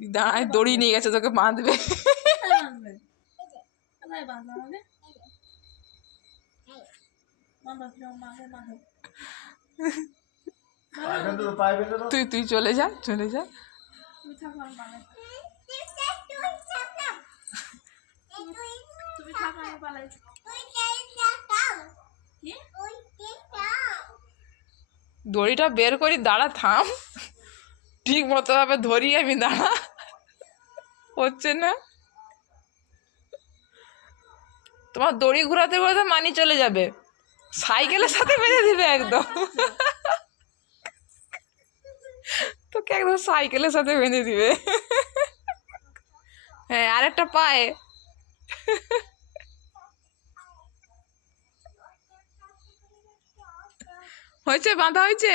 দাঁড়ায় দড়ি নিয়ে গেছে, তোকে বাঁধবে। তুই তুই চলে যা, চলে যা। দড়িটা বের করি, দাঁড়া, থাম, ঠিক মতো ভাবে ধরি আমি, দাঁড়া, হচ্ছে না। তোমার দড়ি ঘোরাতে ঘোরাতে মানি চলে যাবে, সাইকেলের সাথে বেঁধে দিবে একদম, তোকে একদম সাইকেলের সাথে বেঁধে দিবে। হ্যাঁ, আরেকটা পায়ে। হয়েছে, বাঁধা হয়েছে।